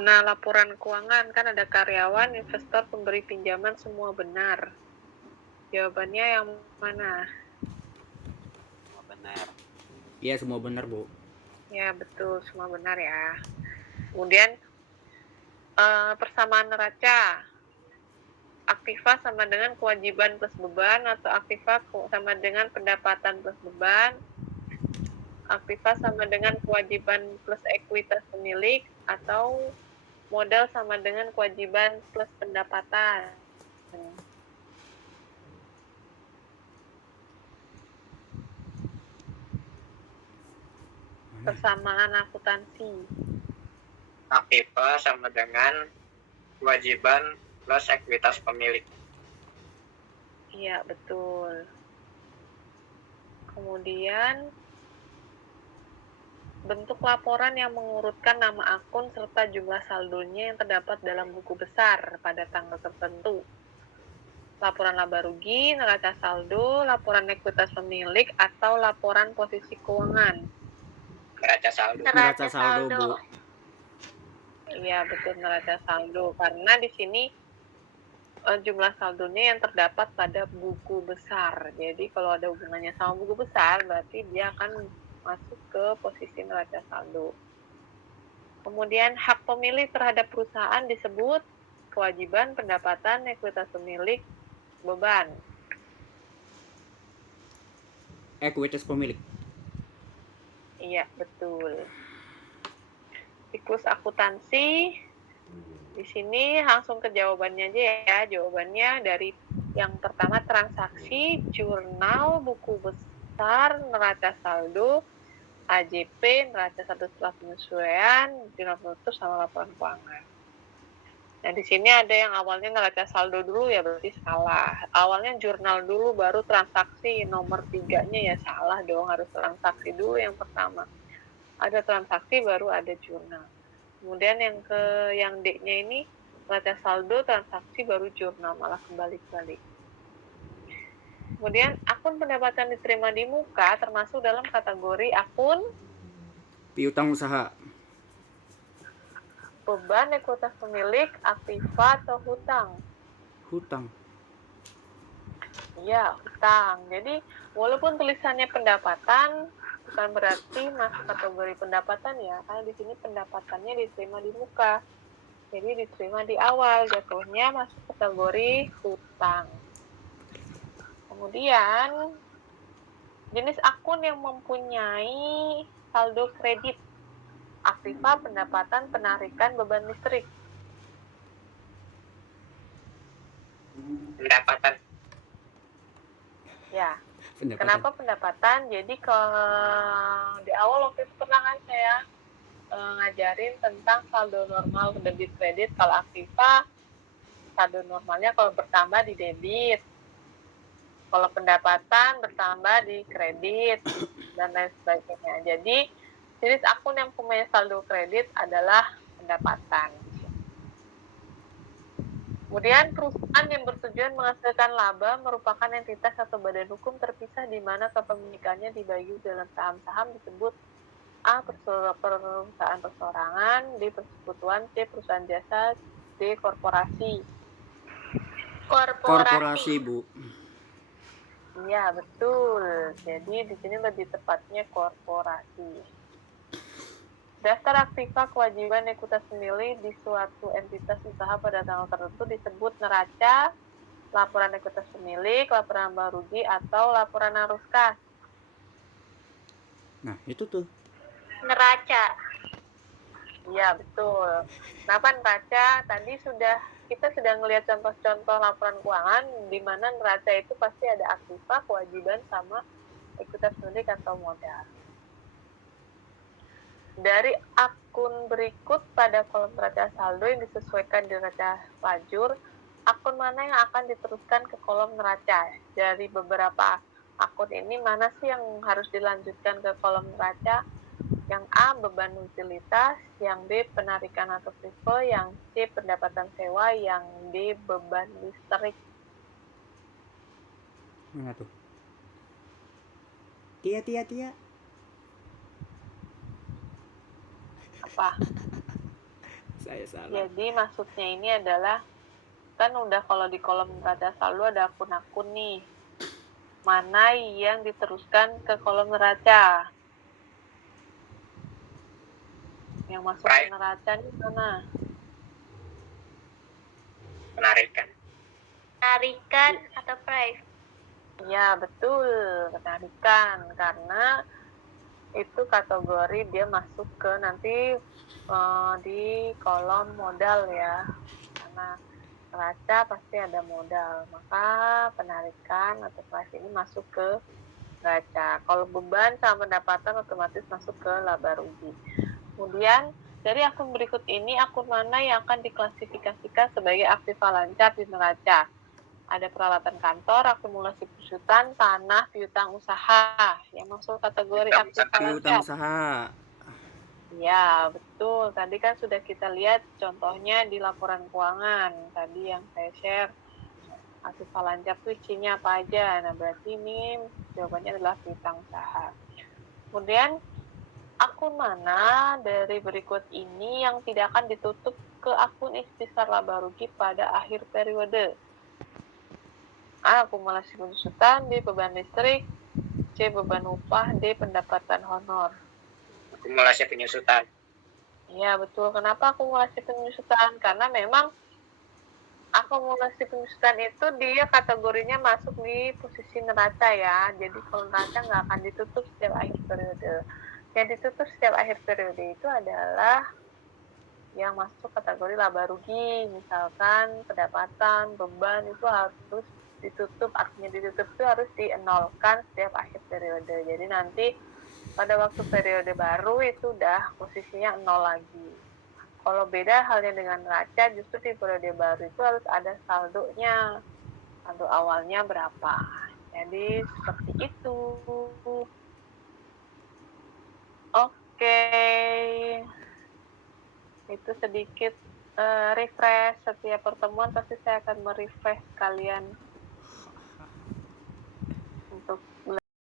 Nah, laporan keuangan kan ada karyawan, investor, pemberi pinjaman semua benar. Jawabannya yang mana? Semua benar. Iya, semua benar, Bu. Ya, betul, semua benar ya. Kemudian persamaan neraca. Aktiva sama dengan kewajiban plus beban atau aktiva sama dengan pendapatan plus beban. Aktiva sama dengan kewajiban plus ekuitas pemilik atau modal sama dengan kewajiban plus pendapatan. Persamaan akuntansi. Aktiva sama dengan kewajiban plus ekuitas pemilik. Iya, betul. Kemudian bentuk laporan yang mengurutkan nama akun serta jumlah saldonya yang terdapat dalam buku besar pada tanggal tertentu. Laporan laba rugi, neraca saldo, laporan ekuitas pemilik, atau laporan posisi keuangan. Neraca saldo. Neraca saldo, Bu. Iya, betul, neraca saldo. Karena di sini jumlah saldonya yang terdapat pada buku besar. Jadi kalau ada hubungannya sama buku besar, berarti dia akan masuk ke posisi neraca saldo. Kemudian hak pemilik terhadap perusahaan disebut kewajiban, pendapatan, ekuitas pemilik, beban. Ekuitas pemilik. Iya, betul. Siklus akuntansi. Di sini langsung ke jawabannya aja ya. Jawabannya dari yang pertama transaksi, jurnal, buku besar, neraca saldo, AJP, neraca saldo setelah penyesuaian, jurnal penutup, sama laporan keuangan. Nah, di sini ada yang awalnya neraca saldo dulu ya, berarti salah. Awalnya jurnal dulu, baru transaksi. Nomor 3-nya ya salah dong, harus transaksi dulu yang pertama. Ada transaksi, baru ada jurnal. Kemudian yang D-nya ini, neraca saldo, transaksi, baru jurnal, malah kebalik-balik. Kemudian, akun pendapatan diterima di muka termasuk dalam kategori akun Piutang usaha. beban, ekuitas pemilik, aktiva, atau hutang. Hutang. Iya, hutang. Jadi, walaupun tulisannya pendapatan, bukan berarti masuk kategori pendapatan ya, karena di sini pendapatannya diterima di muka. Jadi diterima di awal, jatuhnya masuk kategori hutang. Kemudian, jenis akun yang mempunyai saldo kredit. Aktiva, pendapatan, penarikan, beban listrik. Pendapatan. Ya, Pendapatan. kenapa pendapatan? Jadi di awal waktu itu pernah kan saya ngajarin tentang saldo normal debit kredit. Kalau aktiva, saldo normalnya kalau bertambah di debit. Kalau pendapatan bertambah di kredit dan lain sebagainya. Jadi jenis akun yang punya saldo kredit adalah pendapatan. Kemudian perusahaan yang bertujuan menghasilkan laba merupakan entitas atau badan hukum terpisah di mana kepemilikannya dibagi dalam saham-saham disebut A. Perusahaan perseorangan, B. Persekutuan, C. Perusahaan jasa, D. Korporasi. Korporasi, Bu. Iya, betul. Jadi di sini lebih tepatnya korporasi. Daftar aktiva kewajiban ekuitas pemilik di suatu entitas usaha pada tanggal tertentu disebut neraca, laporan ekuitas pemilik, laporan laba rugi, atau laporan arus kas. Nah, itu tuh. Neraca. Iya, betul. Kenapa neraca? Tadi kita sudah ngelihat contoh-contoh laporan keuangan di mana neraca itu pasti ada aktiva, kewajiban, sama ekuitas pemilik atau modal. Dari akun berikut pada kolom neraca saldo yang disesuaikan di neraca lajur, akun mana yang akan diteruskan ke kolom neraca? Dari beberapa akun ini, mana sih yang harus dilanjutkan ke kolom neraca? Yang A, beban utilitas, yang B, penarikan atau free, yang C, pendapatan sewa, yang D, beban listrik. Mana tuh? Tia. Apa? Saya salah. Jadi maksudnya ini adalah, kan udah kalau di kolom neraca saldo ada akun-akun nih. Mana yang diteruskan ke kolom neraca? Yang masuk ke Right. neraca ini mana? Penarikan. Tarikan atau price? Ya, betul, penarikan. Karena itu kategori dia masuk ke nanti di kolom modal ya. Karena neraca pasti ada modal, maka penarikan atau price ini masuk ke neraca. Kalau beban sama pendapatan otomatis masuk ke laba rugi. Kemudian dari akun berikut ini, akun mana yang akan diklasifikasikan sebagai aktiva lancar di neraca? Ada peralatan kantor, akumulasi penyusutan, tanah, piutang usaha yang masuk kategori Piutang aktiva Piutang lancar. usaha. Ya, betul. Tadi kan sudah kita lihat contohnya di laporan keuangan. Tadi yang saya share, aktiva lancar itu isinya apa aja. Nah, berarti ini jawabannya adalah piutang usaha. Kemudian, akun mana dari berikut ini yang tidak akan ditutup ke akun ikhtisar laba rugi pada akhir periode? A. Akumulasi penyusutan, B. Beban listrik, C. Beban upah, D. Pendapatan honor. Akumulasi penyusutan. Ya, betul. Kenapa akumulasi penyusutan? Karena memang akumulasi penyusutan itu dia kategorinya masuk di posisi neraca ya. Jadi kalau neraca nggak akan ditutup setiap akhir periode. Yang ditutup setiap akhir periode itu adalah yang masuk kategori laba rugi. Misalkan pendapatan, beban itu harus ditutup. Artinya ditutup itu harus dienolkan setiap akhir periode. Jadi nanti pada waktu periode baru itu udah posisinya nol lagi. Kalau beda halnya dengan neraca, justru di periode baru itu harus ada saldonya. Saldo awalnya berapa. Jadi seperti itu. Oke. Itu sedikit refresh. Setiap pertemuan pasti saya akan merefresh kalian